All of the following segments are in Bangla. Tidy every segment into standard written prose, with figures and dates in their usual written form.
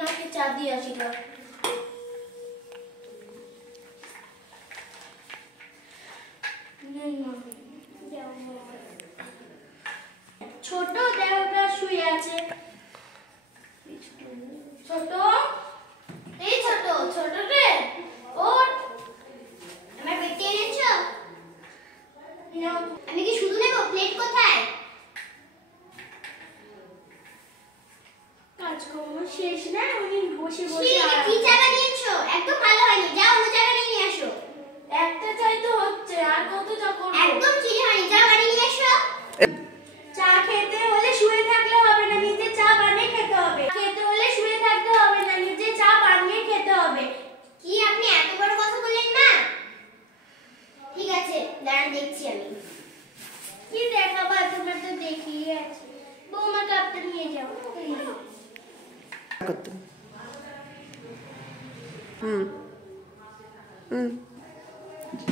নাকি চা দিয়ে আসি না। ছোট দেহটা শুয়ে আছে। ছোট, এই ছোট, ছোট রে ওঠ। আমার পেটে এনেছো? না, আমি কি শুধু নেব? প্লেট কোথায়? কাজকর্ম শেষ না, উনি বসে বসে কি চা বানিয়েছো? একদম ভালো হয়নি, যাও অন্য চা বানিয়ে নিয়ে আসো। একটা চাই তো হচ্ছে, আর কত চা করব? একদম চিনি হয়নি, চা বানিয়ে নিয়ে এসো। চা খেতে হলে শুয়ে থাকলে হবে না, নিজে চা বানিয়ে খেতে হবে। খেতে হলে শুয়ে থাকতে হবে না, নিজে চা বানিয়ে খেতে হবে। কি আপনি এত বড় কথা বললেন না? ঠিক আছে, দাঁড়ান দেখছি আমি। কি দেখাবা? তোমার তো দেখিয়ে আছে। বৌমা কাপটা নিয়ে যাও। করতে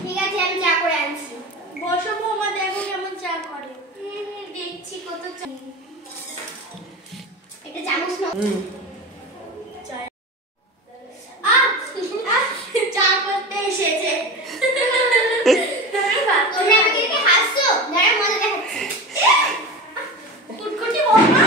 ঠিক আছে, আমি চা করে আনছি। বসো বৌমা, দেখো কেমন চা করে। দেখছি কত চা। একটা চামচ নাও। চা করতে এসেছে। তোমরা আমাকে দেখে হাসছো? দাঁড়াও মজা দেখাচ্ছি। কুটকুটি বৌমা,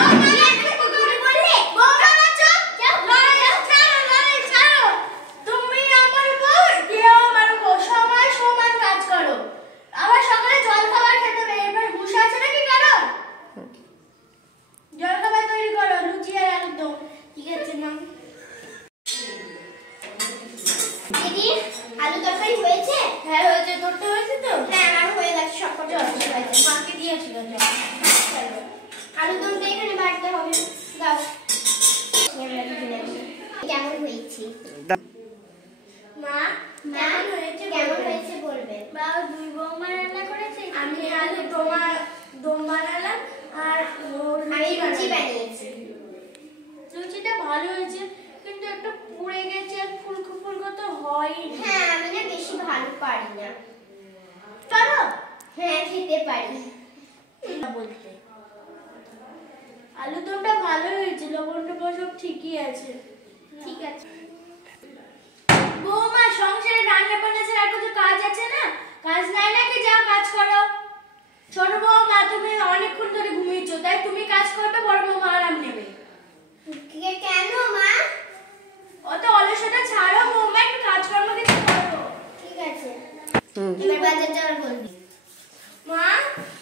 আলু তরকারি হয়েছে? হ্যাঁ হয়েছে। তোরটা হয়েছে তো? হ্যাঁ আমার হয়ে গেছে, সব কটা হয়ে গেছে। মাকে দিয়েছিল। আলু দমটা এখানে বাড়তে হবে, দাও। কেমন হয়েছে মা? কেমন হয়েছে বলবে। বাবা দুই বৌমা রান্না করেছে, আমি আলু দম বানালাম আর আমি লুচি বানিয়েছি। লুচিটা ভালো হয়েছে, কিন্তু একটু পুড়ে গেছে আর ফুলকো ফুলকো তো হয়নি। হ্যাঁ আমি না বেশি ভালো পারি না। পারো? হ্যাঁ খেতে পারি বলতে। আলু দমটা ভালো হয়েছে, লবণ টবণ সব ঠিকই আছে। ঠিক আছে বৌমা, সংসারে রান্না বান্না ছাড়া আর কিছু কাজ আছে না? কাজ নাই নাকি? যাও কাজ করো। ছোট বৌমা তুমি অনেকক্ষণ ধরে ঘুমিয়েছো, তাই তুমি কাজ করবে, বড় বৌমা আরাম নেবে। কেন মা? অত অলসতা ছাড়ো বৌমা, একটু কাজকর্ম কিছু করো। ঠিক আছে, এবার বাজার যাওয়ার বলবি। মা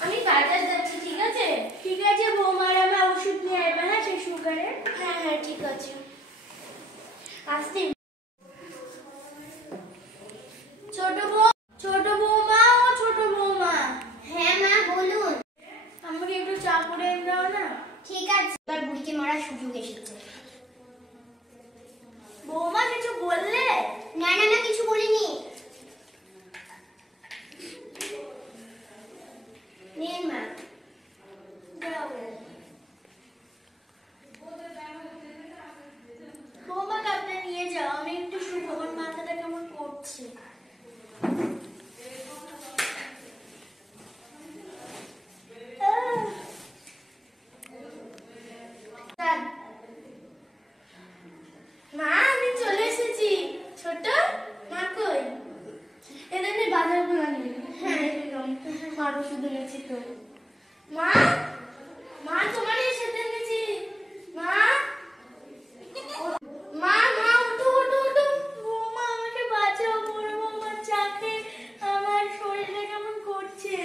আমি বাজার যাচ্ছি। ঠিক আছে? ঠিক আছে বৌমা, আর আমার ওষুধ নিয়ে আসবে না সেই সুগারের? হ্যাঁ হ্যাঁ ঠিক আছে। আসতে ছোট বৌমা, ও ছোট বৌমা। হ্যাঁ মা বলুন। আমাকে একটু চা করে এনে দাও না? ঠিক আছে। এবার বুড়িকে মারার সুযোগ এসেছে। বৌমা কিছু বললে? না না না, কিছু বলিনি। নিন মা, দাও। বৌমা কাপটা নিয়ে যাও, আমি একটু শুবো, আমার মাথাটা কেমন করছে। মা আমি চলে এসেছি। ছোট মা কই? এখানে বাজার গুলো নিয়ে। হ্যাঁ এরকম মার ওষুধ এনেছি তো। মা মা তোমার সাথে এনেছি। মা মা মা উঠো উঠো উঠো। বৌমা আমাকে বাঁচাও, বড় বৌমা চা খেয়ে আমার শরীরটা কেমন করছে।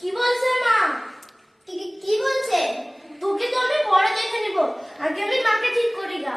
কি বলছে মা? কি বলছে? তোকে তো আমি পরে দেখে নেব, আগে আমি মাকে ঠিক করি গা।